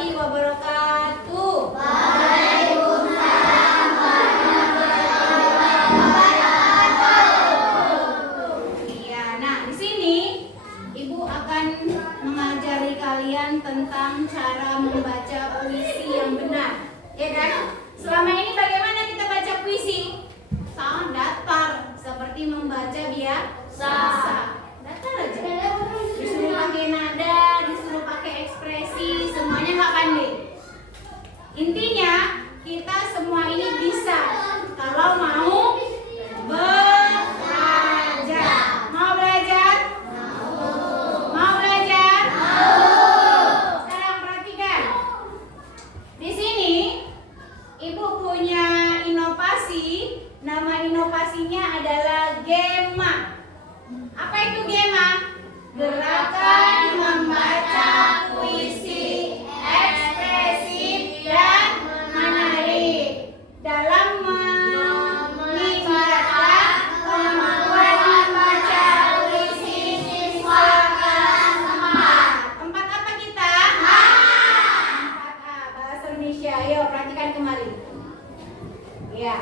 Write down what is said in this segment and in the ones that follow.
warahmatullahi wabarakatuh. Waalaikumsalam warahmatullahi wabarakatuh. Iya, nah di sini Ibu akan mengajari kalian tentang cara membaca puisi yang benar, ya kan? Selama ini bagaimana kita baca puisi? Sangat datar, seperti membaca biasa. Datar aja. Disuruh pakai nada, disuruh pakai ekspresi, semuanya nggak pandai. Intinya kita semua ini bisa kalau mau belajar. Mau belajar? Mau belajar? Sekarang perhatikan. Di sini Ibu punya inovasi. Nama inovasinya adalah Gema. Apa itu Gema? Gerakan membaca puisi ekspresif dan menarik dalam meningkatkan kemampuan membaca puisi siswa kelas 4. 4 apa kita? 4A, bahasa Indonesia. Ayo perhatikan kembali. Ya.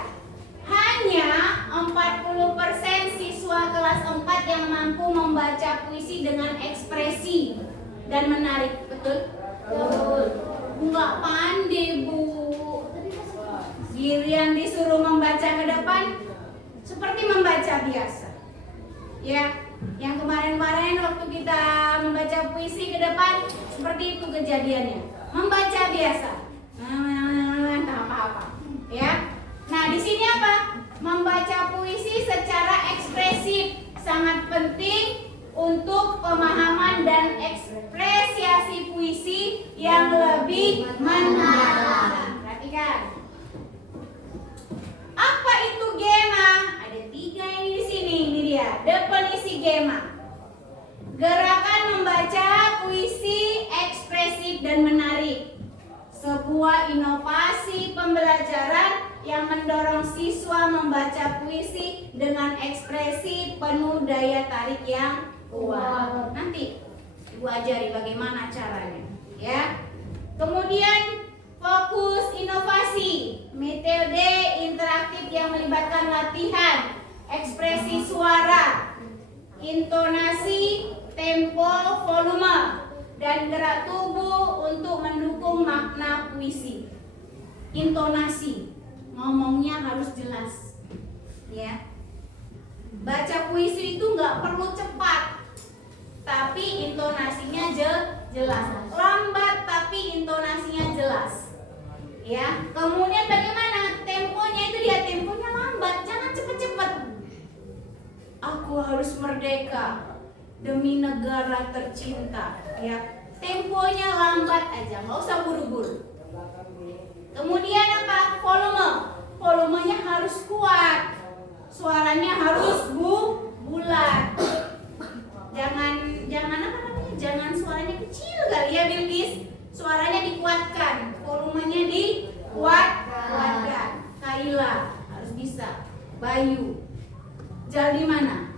Hanya 40% siswa kelas 4 yang mampu membaca puisi dengan ekspresi dan menarik. Betul? Betul. Nggak pandai, Bu. Giliran disuruh membaca ke depan seperti membaca biasa. Ya, yang kemarin-kemarin waktu kita membaca puisi ke depan seperti itu kejadiannya. Membaca biasa. Entah apa-apa. Ya. Nah, di sini apa? Membaca puisi secara ekspresif sangat penting untuk pemahaman dan ekspresiasi puisi yang lebih mendalam. Perhatikan. Apa itu Gema? Ada 3 ini di sini. Ini dia definisi Gema. Gerakan membaca puisi ekspresif dan menarik. Sebuah inovasi pembelajaran yang mendorong siswa membaca puisi dengan ekspresi penuh daya tarik yang kuat. Nanti Ibu ajari bagaimana caranya, ya. Kemudian fokus inovasi, metode interaktif yang melibatkan latihan, ekspresi suara, intonasi, tempo, volume, dan gerak tubuh untuk mendukung makna puisi. Intonasi, ngomongnya harus jelas, ya. Baca puisi itu nggak perlu cepat, tapi intonasinya jelas. Lambat tapi intonasinya jelas, ya. Kemudian bagaimana temponya? Itu dia, temponya lambat, jangan cepet-cepet. Aku harus merdeka demi negara tercinta, ya. Temponya lambat aja, nggak usah buru-buru. Kemudian apa? Volume. Volumenya harus kuat. Suaranya harus bulat. Jangan apa namanya? Jangan suaranya kecil kali ya, Bilkis. Suaranya dikuatkan. Volumenya dikuatkan. Kaila harus bisa. Bayu. Jaldi mana?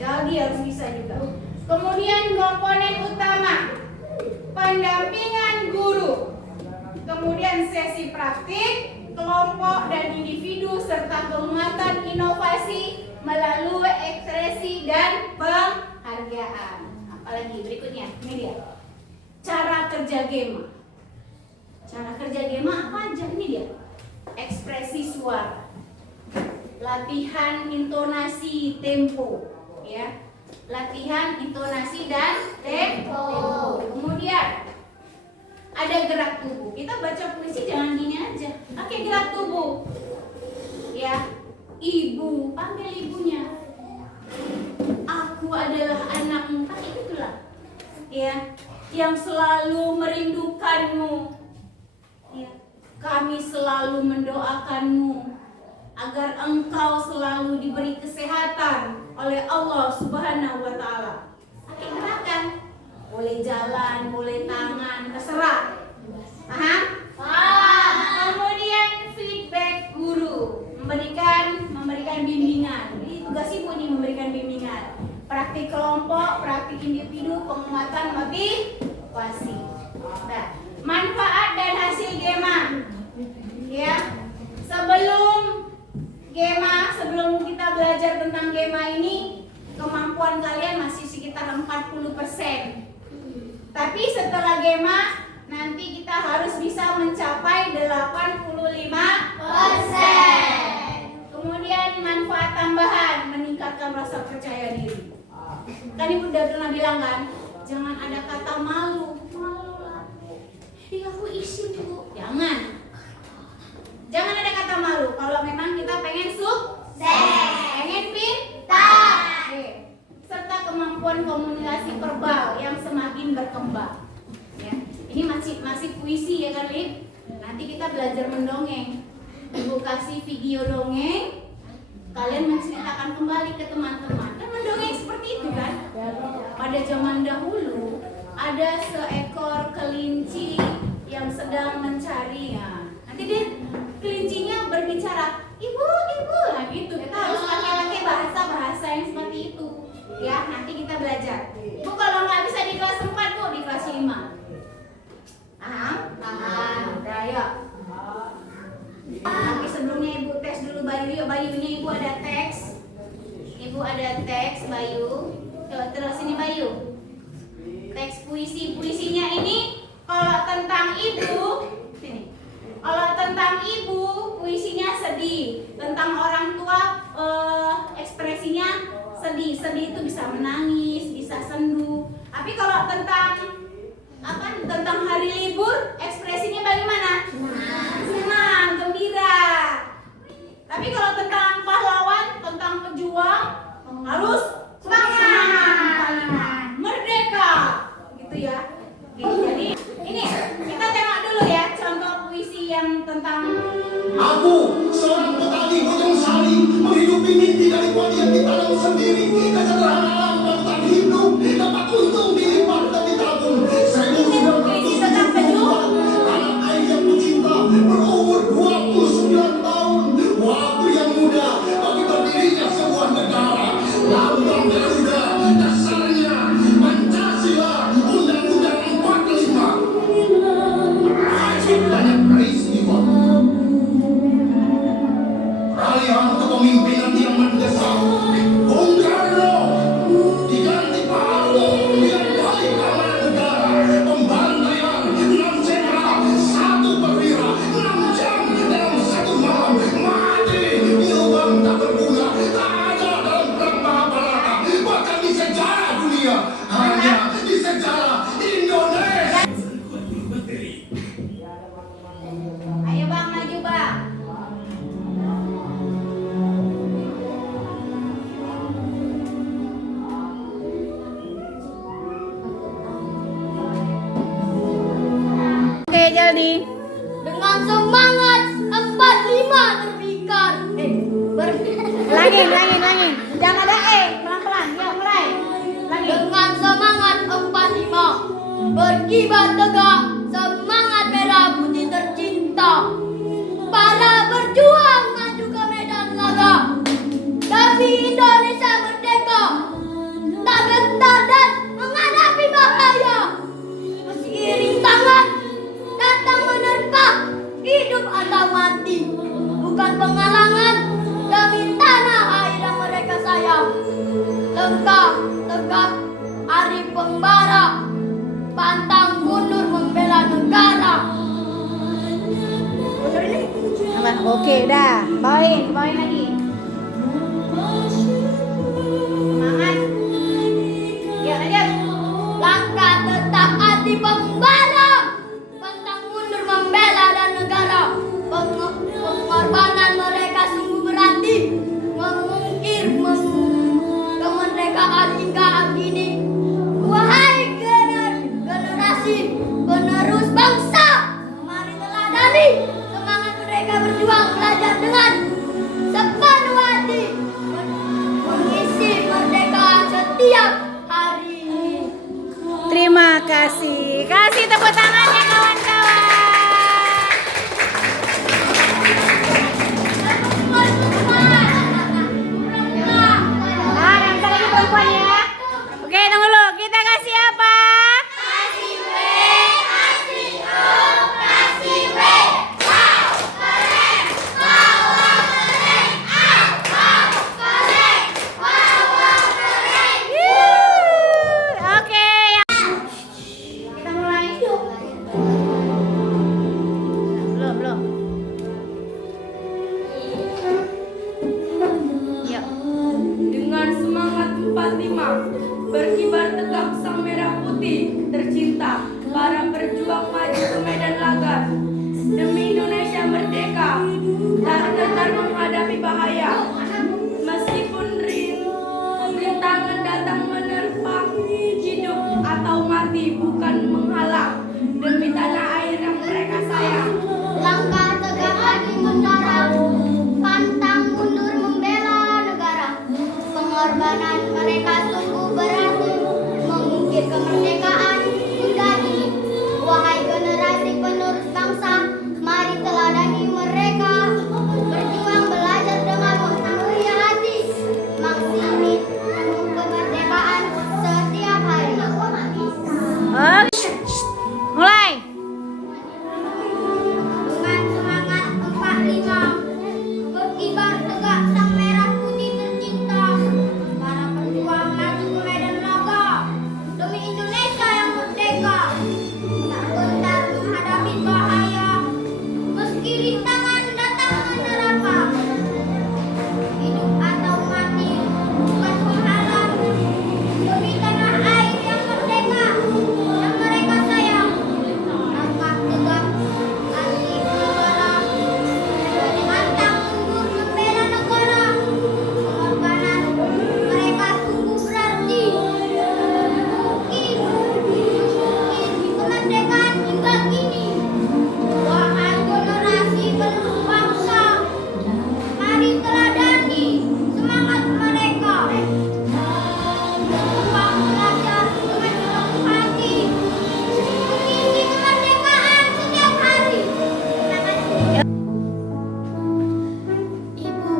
Jaldi harus bisa juga. Kemudian komponen utama, pendampingan guru. Kemudian sesi praktik, kelompok dan individu serta penguatan inovasi melalui ekspresi dan penghargaan. Apalagi berikutnya, ini dia. Cara kerja Gema. Cara kerja Gema apa aja? Ini dia. Ekspresi suara, latihan intonasi, tempo, ya. Latihan intonasi dan tempo. Kemudian ada gerak tubuh. Kita baca puisi jangan gini aja. Pakai gerak tubuh. Ya. Ibu, panggil ibunya. Aku adalah anakmu. Pakai itulah. Ya. Yang selalu merindukanmu. Ya. Kami selalu mendoakanmu agar engkau selalu diberi kesehatan oleh Allah Subhanahu wa taala. Pakai gerakan. Boleh jalan, boleh tangan, terserah. Paham? Paham. Kemudian feedback guru, memberikan bimbingan. Jadi tugas ibu nih memberikan bimbingan. Praktik kelompok, praktik individu, penguatan motivasi. Nah, kemampuan kalian masih sekitar 40%. Tapi setelah GEMA nanti kita harus bisa mencapai 85%. Kemudian manfaat tambahan meningkatkan rasa percaya diri. Kan ibu udah pernah bilang kan, jangan ada kata malu. Malu lah. Ih, aku isi bu. Jangan ada kata malu. Kalau memang kita pengen sukses, pengen pintar. Serta kemampuan komunikasi verbal yang semakin berkembang. Ya. Ini masih puisi ya kan, Lip? Nanti kita belajar mendongeng. Ibu kasih video dongeng, kalian menceritakan kembali ke teman-teman. Kan mendongeng seperti itu kan? Pada zaman dahulu ada seekor kelinci yang sedang mencari ya. Nanti dia kelincinya berbicara, ibu, nah gitu. Kita harus pakai bahasa yang seperti itu. Ya, nanti kita belajar. Bu, kalau nggak bisa di kelas 4, Bu, di kelas 5. Paham? Udah, yuk. Tapi sebelumnya Ibu tes dulu Bayu. Yuk, Bayu, ini Ibu ada teks. Ibu ada teks, Bayu. Terus ini Bayu. Teks puisinya ini kalau tentang ibu, sini. Kalau tentang ibu, puisinya sedih. Tentang orang tua, ekspresinya sedih. Sedih itu bisa menangis, bisa sendu. Tapi kalau tentang hari libur, ekspresinya bagaimana? Senang, gembira. Tapi kalau tentang pahlawan, tentang pejuang, harus semangat, merdeka, gitu ya. Oke, jadi ini kita tengok dulu ya contoh puisi yang tentang aku, seorang petani bojong sari, menghidupi mimpi dari padi yang ditanam sendiri. Kesederhanaan lautan hidup dapat untung dilipat dan ditabung. 1994, anak air yang kucinta berumur 29 tahun. Waktu yang muda bagi berdirinya sebuah negara. Lambang Garuda, dasarnya Pancasila, Undang-Undang 45. Banyak peristiwa. Peralihan kepemimpinan yang mendesak. Bung Karno diganti Pak Harto dengan balik amanat negara. Pembantaian 6 jenderal, 1 perwira, 6 jam dalam 1 malam. Mati di lubang tak berguna, tak ada dalam perang Mahabharata. Bahkan di sejarah dunia, hanya di sejarah Indonesia. ayo Bang, maju Bang. Oke, jadi Dengan semangat 45 terpikat. Langin. Jangan ada pelan-pelan. Ya, mulai. Langin. Dengan semangat 45 berkibar tegak, semangat merah putih tercinta. Para berjuang maju ke medan laga demi Indonesia merdeka. Tak gentar dan menghadapi bahaya. Seiring tangan datang menerpa, hidup atau mati. Bukan penghalangan demi tanah air yang mereka sayang. Tegak, hari pembara, pantang mundur membela negara. Oke, udah. Bawain lagi. Semangat. Ya, lanjut. Langkah tetap hati pembara, pantang mundur membela dan negara. Pengorbanan mereka sungguh berarti, mengukir kemerdekaan hingga kini. Wahai generasi penerus bangsa, mari teladani semangat mereka berjuang belajar dengan sepenuh hati, mengisi kemerdekaan setiap hari. Terima kasih. Kasih tepuk tangannya kawan-kawan. Yang lagi perempuan ya. Oke, tunggu dulu. Kita kasih apa? Kasih W, kasih O, kasih W. Wow, keren. Wow, keren. Wow, keren. Wow, keren. berjuang maju ke medan laga demi Indonesia merdeka, tak gentar menghadapi bahaya. Meskipun rintangan datang menerpa, hidup atau mati bukan menghalang demi tanah air yang mereka sayang. Langkah tegak maju tentara, pantang mundur membela negara. Pengorbanan mereka sungguh berarti, mengukir kemerdekaan tunda ini. Wahai generasi penerus bangsa, mari teladani mereka. Berjuang belajar dengan mulia hati, maksimi kemerdekaan setiap hari. Mulai. Dengan semangat 45, berkibar tegak sang merah putih tercinta. Para pejuang maju ke medan laga demi Indonesia yang merdeka, tak gentar menghadapi bahaya. Meski rintangan datang menerpa, hidup atau mati bukan penghalang demi tanah air yang merdeka yang mereka sayang. Langkah tegak anti negara, pantang mundur membela negara. Pengorbanan mereka sungguh berarti, mungkin kemerdekaan hingga kini. Wahai generasi penerus bangsa, mari teladani semangat mereka. Berjuang belajar dengan penuh hati, mengisi kemerdekaan setiap hari. Ibu,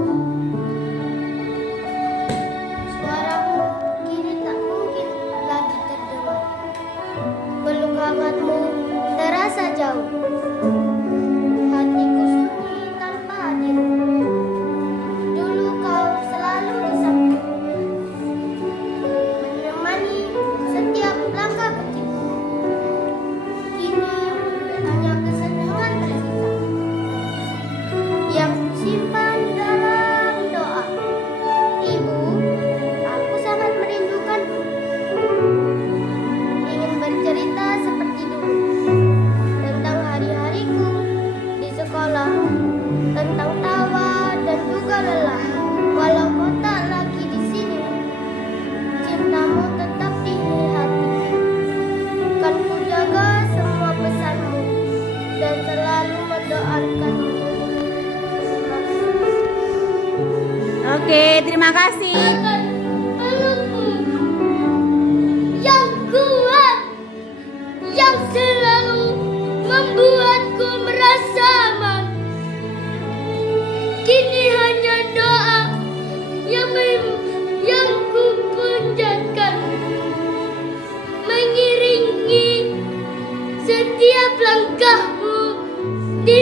suaramu kini tak mungkin lagi terdengar. Peluk hangatmu terasa jauh. Hatiku sunyi tanpa hadirmu. Dulu kau selalu di sampingku, menemani setiap langkah kecilku. Kini hanya kesenangan tersisa yang simpan dalam doa. Ibu, aku sangat merindukanmu. Ingin bercerita seperti dulu tentang hari-hariku di sekolah, tentang tawa dan juga lelah. Walau kau tak lagi di sini, cintamu tetap di hati. Kan ku jaga semua pesanmu dan selalu mendoakanmu. Oke, terima kasih. Pelukmu yang kuat, yang selalu membuatku merasa aman. Kini hanya doa yang ku panjatkan, mengiringi setiap langkahmu di